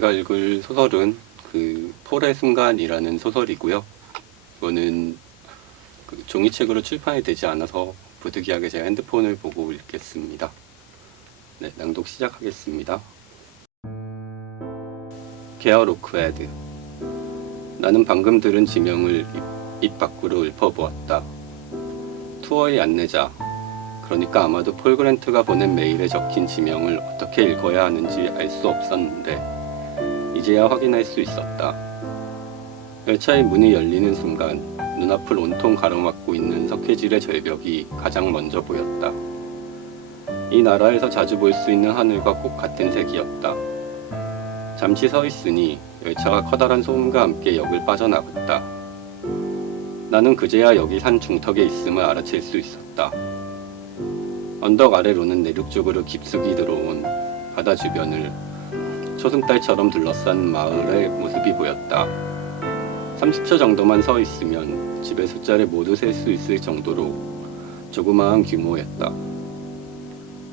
제가 읽을 소설은 폴의 순간이라는 소설이고요. 이거는 종이책으로 출판이 되지 않아서 부득이하게 제 핸드폰을 보고 읽겠습니다. 네, 낭독 시작하겠습니다. 게어 로크헤드. 나는 방금 들은 지명을 입 밖으로 읊어보았다. 투어의 안내자, 그러니까 아마도 폴 그랜트가 보낸 메일에 적힌 지명을 어떻게 읽어야 하는지 알 수 없었는데 이제야 확인할 수 있었다. 열차의 문이 열리는 순간 눈앞을 온통 가로막고 있는 석회질의 절벽이 가장 먼저 보였다. 이 나라에서 자주 볼 수 있는 하늘과 꼭 같은 색이었다. 잠시 서 있으니 열차가 커다란 소음과 함께 역을 빠져나갔다. 나는 그제야 여기 산 중턱에 있음을 알아챌 수 있었다. 언덕 아래로는 내륙 쪽으로 깊숙이 들어온 바다 주변을 초승달처럼 둘러싼 마을의 모습이 보였다. 30초 정도만 서 있으면 집의 숫자를 모두 셀 수 있을 정도로 조그마한 규모였다.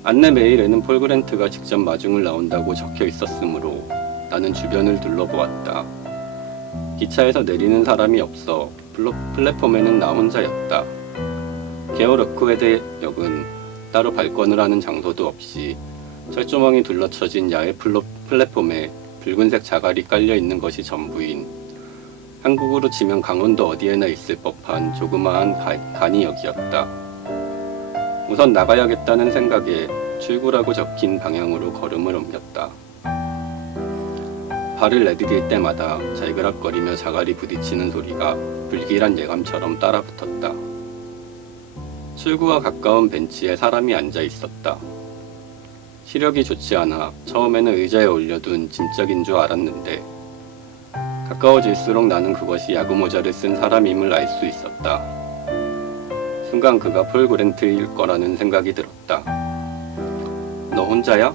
안내 메일에는 폴 그랜트가 직접 마중을 나온다고 적혀 있었으므로 나는 주변을 둘러보았다. 기차에서 내리는 사람이 없어 플랫폼에는 나 혼자였다. 게어 로크헤드 역은 따로 발권을 하는 장소도 없이 철조망이 둘러쳐진 야외 플랫폼에 붉은색 자갈이 깔려있는 것이 전부인 한국으로 치면 강원도 어디에나 있을 법한 조그마한 간이역이었다. 우선 나가야겠다는 생각에 출구라고 적힌 방향으로 걸음을 옮겼다. 발을 내디딜 때마다 잘그락거리며 자갈이 부딪히는 소리가 불길한 예감처럼 따라붙었다. 출구와 가까운 벤치에 사람이 앉아 있었다. 시력이 좋지 않아 처음에는 의자에 올려둔 짐짝인 줄 알았는데 가까워질수록 나는 그것이 야구모자를 쓴 사람임을 알 수 있었다. 순간 그가 폴 그랜트일 거라는 생각이 들었다. 너 혼자야?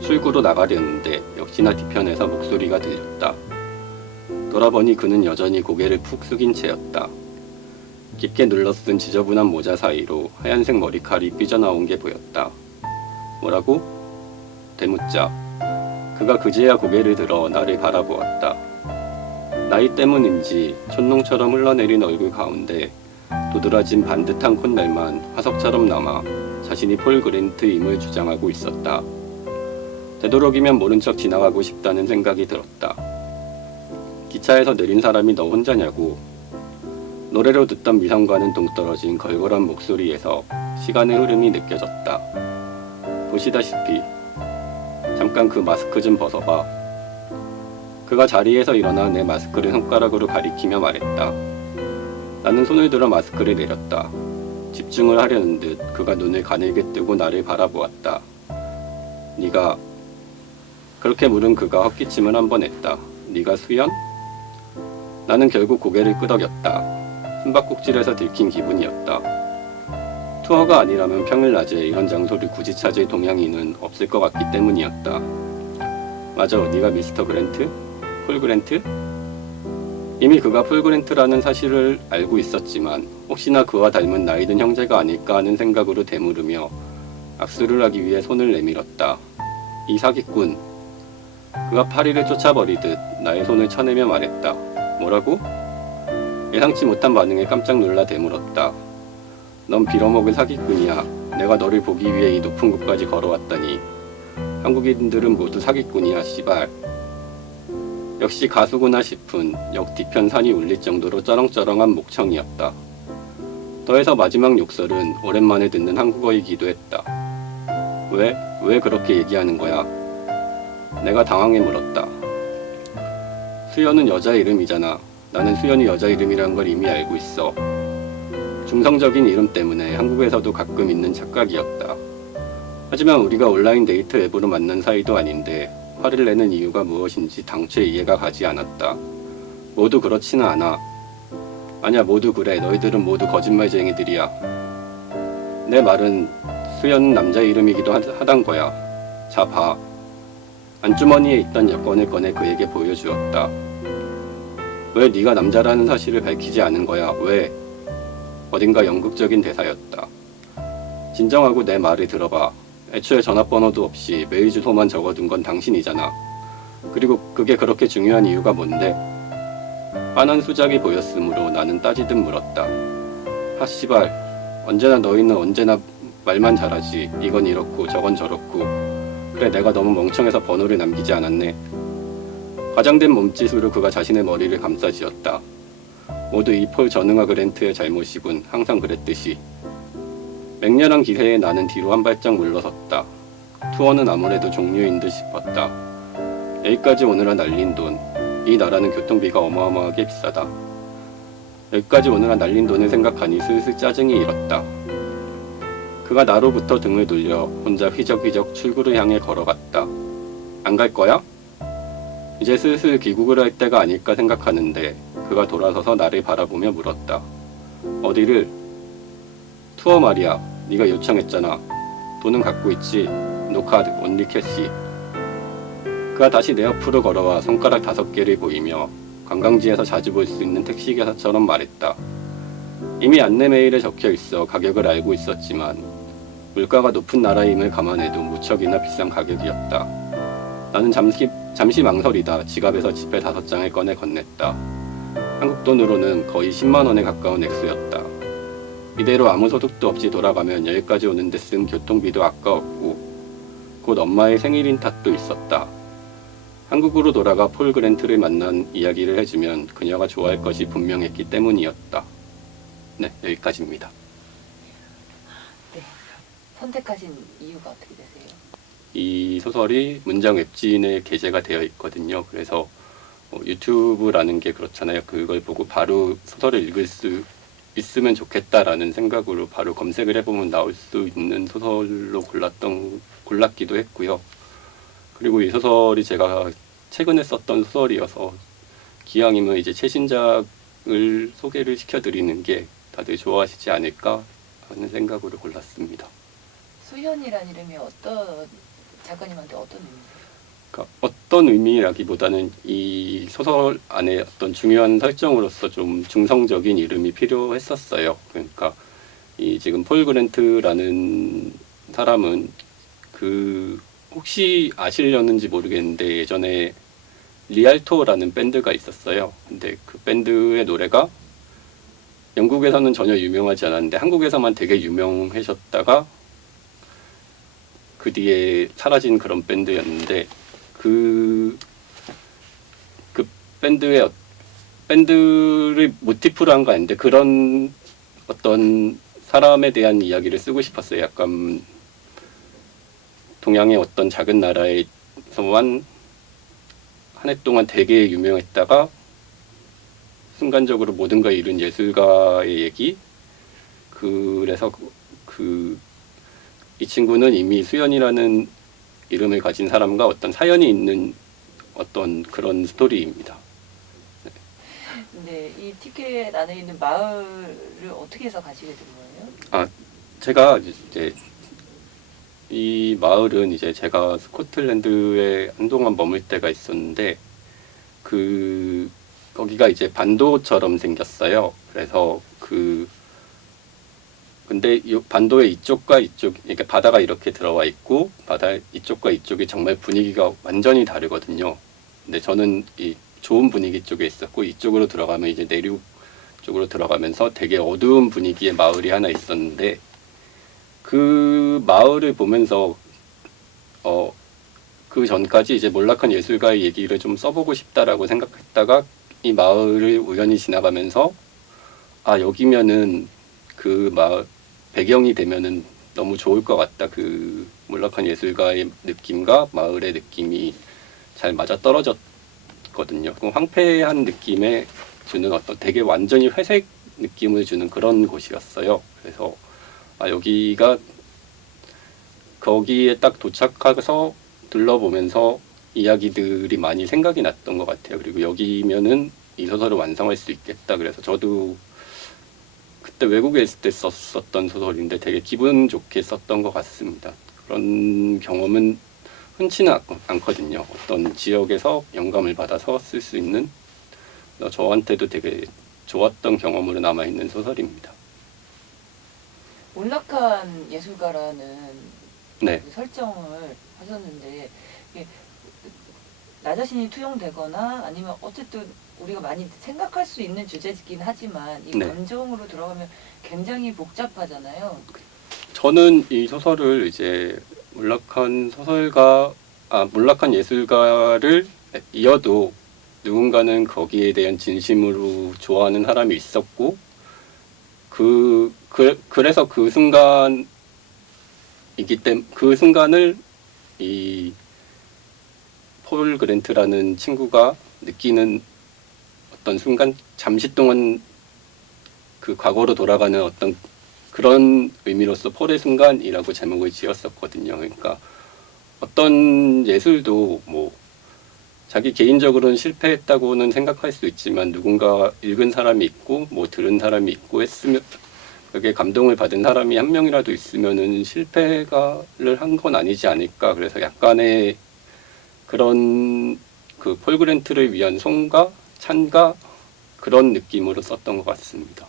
출구로 나가려는데 역시나 뒤편에서 목소리가 들렸다. 돌아보니 그는 여전히 고개를 푹 숙인 채였다. 깊게 눌러쓴 지저분한 모자 사이로 하얀색 머리칼이 삐져나온 게 보였다. 뭐라고? 대묻자 그가 그제야 고개를 들어 나를 바라보았다. 나이 때문인지 촛농처럼 흘러내린 얼굴 가운데 도드라진 반듯한 콧날만 화석처럼 남아 자신이 폴 그랜트임을 주장하고 있었다. 되도록이면 모른 척 지나가고 싶다는 생각이 들었다. 기차에서 내린 사람이 너 혼자냐고. 노래로 듣던 미성과는 동떨어진 걸걸한 목소리에서 시간의 흐름이 느껴졌다. 보시다시피 잠깐 그 마스크 좀 벗어봐. 그가 자리에서 일어나 내 마스크를 손가락으로 가리키며 말했다. 나는 손을 들어 마스크를 내렸다. 집중을 하려는 듯 그가 눈을 가늘게 뜨고 나를 바라보았다. 네가 그렇게 물은 그가 헛기침을 한 번 했다. 네가 수연? 나는 결국 고개를 끄덕였다. 숨바꼭질에서 들킨 기분이었다. 투어가 아니라면 평일 낮에 이런 장소를 굳이 찾을 동양인은 없을 것 같기 때문이었다. 맞아, 네가 미스터 그랜트? 폴 그랜트? 이미 그가 폴 그랜트라는 사실을 알고 있었지만 혹시나 그와 닮은 나이든 형제가 아닐까 하는 생각으로 되물으며 악수를 하기 위해 손을 내밀었다. 이 사기꾼. 그가 파리를 쫓아버리듯 나의 손을 쳐내며 말했다. 뭐라고? 예상치 못한 반응에 깜짝 놀라 되물었다. 넌 빌어먹을 사기꾼이야. 내가 너를 보기 위해 이 높은 곳까지 걸어왔다니. 한국인들은 모두 사기꾼이야, 씨발. 역시 가수구나 싶은 역 뒤편 산이 울릴 정도로 쩌렁쩌렁한 목청이었다. 더해서 마지막 욕설은 오랜만에 듣는 한국어이기도 했다. 왜 그렇게 얘기하는 거야? 내가 당황해 물었다. 수연은 여자 이름이잖아. 나는 수연이 여자 이름이란 걸 이미 알고 있어. 중성적인 이름 때문에 한국에서도 가끔 있는 착각이었다. 하지만 우리가 온라인 데이트 앱으로 만난 사이도 아닌데 화를 내는 이유가 무엇인지 당최 이해가 가지 않았다. 모두 그렇지는 않아. 아냐, 모두 그래. 너희들은 모두 거짓말쟁이들이야. 내 말은 수연은 남자 이름이기도 하단 거야. 자, 봐. 안주머니에 있던 여권을 꺼내 그에게 보여주었다. 왜 네가 남자라는 사실을 밝히지 않은 거야? 왜? 어딘가 연극적인 대사였다. 진정하고 내 말을 들어봐. 애초에 전화번호도 없이 메일 주소만 적어둔 건 당신이잖아. 그리고 그게 그렇게 중요한 이유가 뭔데? 빤한 수작이 보였으므로 나는 따지듯 물었다. 하 씨발, 너희는 언제나 말만 잘하지. 이건 이렇고 저건 저렇고. 그래, 내가 너무 멍청해서 번호를 남기지 않았네. 과장된 몸짓으로 그가 자신의 머리를 감싸쥐었다. 모두 이 폴 전응아 그랜트의 잘못이군. 항상 그랬듯이. 맹렬한 기세에 나는 뒤로 한 발짝 물러섰다. 투어는 아무래도 종료인 듯 싶었다. 여기까지 오느라 날린 돈. 이 나라는 교통비가 어마어마하게 비싸다. 여기까지 오느라 날린 돈을 생각하니 슬슬 짜증이 일었다. 그가 나로부터 등을 돌려 혼자 휘적휘적 출구를 향해 걸어갔다. 안 갈 거야? 이제 슬슬 귀국을 할 때가 아닐까 생각하는데 그가 돌아서서 나를 바라보며 물었다. 어디를? 투어 말이야. 네가 요청했잖아. 돈은 갖고 있지. 노카드 온리 캐시. 그가 다시 내 옆으로 걸어와 손가락 5개를 보이며 관광지에서 자주 볼 수 있는 택시기사처럼 말했다. 이미 안내 메일에 적혀 있어 가격을 알고 있었지만 물가가 높은 나라임을 감안해도 무척이나 비싼 가격이었다. 나는 잠시 망설이다 지갑에서 지폐 5장을 꺼내 건넸다. 한국 돈으로는 거의 10만 원에 가까운 액수였다. 이대로 아무 소득도 없이 돌아가면 여기까지 오는데 쓴 교통비도 아까웠고 곧 엄마의 생일인 탓도 있었다. 한국으로 돌아가 폴 그랜트를 만난 이야기를 해주면 그녀가 좋아할 것이 분명했기 때문이었다. 네, 여기까지입니다. 네, 선택하신 이유가 어떻게 되세요? 이 소설이 문장 웹진에 게재가 되어 있거든요. 그래서 유튜브라는 게 그렇잖아요. 그걸 보고 바로 소설을 읽을 수 있으면 좋겠다라는 생각으로 바로 검색을 해보면 나올 수 있는 소설로 골랐기도 했고요. 그리고 이 소설이 제가 최근에 썼던 소설이어서 기왕이면 이제 최신작을 소개를 시켜드리는 게 다들 좋아하시지 않을까 하는 생각으로 골랐습니다. 수현이라는 이름이 작가님한테 어떤 의미세요? 그러니까 어떤 의미라기보다는 이 소설 안에 어떤 중요한 설정으로서 좀 중성적인 이름이 필요했었어요. 그러니까 이 지금 폴 그랜트라는 사람은 혹시 아시려는지 모르겠는데 예전에 리알토라는 밴드가 있었어요. 근데 그 밴드의 노래가 영국에서는 전혀 유명하지 않았는데 한국에서만 되게 유명해졌다가 그 뒤에 사라진 그런 밴드였는데 그 밴드를 모티프로 한 거 아닌데 그런 어떤 사람에 대한 이야기를 쓰고 싶었어요. 약간 동양의 어떤 작은 나라에서만 한 해 동안 되게 유명했다가 순간적으로 모든 걸 잃은 예술가의 얘기. 그래서 이 친구는 이미 수연이라는 이름을 가진 사람과 어떤 사연이 있는 어떤 그런 스토리입니다. 네, 이 티켓 안에 있는 마을을 어떻게 해서 가시게 된 거예요? 제가 이제 이 마을은 이제 제가 스코틀랜드에 한동안 머물 때가 있었는데 거기가 이제 반도처럼 생겼어요. 그래서 근데 이 반도의 이쪽과 이쪽, 그러니까 바다가 이렇게 들어와 있고 바다 이쪽과 이쪽이 정말 분위기가 완전히 다르거든요. 근데 저는 이 좋은 분위기 쪽에 있었고 이쪽으로 들어가면 이제 내륙 쪽으로 들어가면서 되게 어두운 분위기의 마을이 하나 있었는데 그 마을을 보면서 그 전까지 이제 몰락한 예술가의 얘기를 좀 써보고 싶다라고 생각했다가 이 마을을 우연히 지나가면서 여기면은 그 마을 배경이 되면은 너무 좋을 것 같다. 그 몰락한 예술가의 느낌과 마을의 느낌이 잘 맞아 떨어졌거든요. 황폐한 느낌에 주는 어떤 되게 완전히 회색 느낌을 주는 그런 곳이었어요. 그래서 여기가 거기에 딱 도착해서 둘러보면서 이야기들이 많이 생각이 났던 것 같아요. 그리고 여기면은 이 소설을 완성할 수 있겠다. 그래서 저도 그때 외국에 있을 때 썼었던 소설인데 되게 기분 좋게 썼던 것 같습니다. 그런 경험은 흔치는 않거든요. 어떤 지역에서 영감을 받아서 쓸 수 있는 저한테도 되게 좋았던 경험으로 남아있는 소설입니다. 몰락한 예술가라는 네. 설정을 하셨는데 나 자신이 투영되거나 아니면 어쨌든 우리가 많이 생각할 수 있는 주제이긴 하지만 이 네. 감정으로 들어가면 굉장히 복잡하잖아요. 저는 이 소설을 이제 몰락한 예술가를 이어도 누군가는 거기에 대한 진심으로 좋아하는 사람이 있었고, 그래서 그 순간이기 때문에 그 순간을 이 폴 그랜트라는 친구가 느끼는 어떤 순간, 잠시 동안 그 과거로 돌아가는 어떤 그런 의미로서 폴의 순간이라고 제목을 지었었거든요. 그러니까 어떤 예술도 뭐 자기 개인적으로는 실패했다고는 생각할 수 있지만 누군가 읽은 사람이 있고 뭐 들은 사람이 있고 했으면 그게 감동을 받은 사람이 한 명이라도 있으면은 실패를 한 건 아니지 않을까. 그래서 약간의 그런 그 폴 그랜트를 위한 송가, 찬가 그런 느낌으로 썼던 것 같습니다.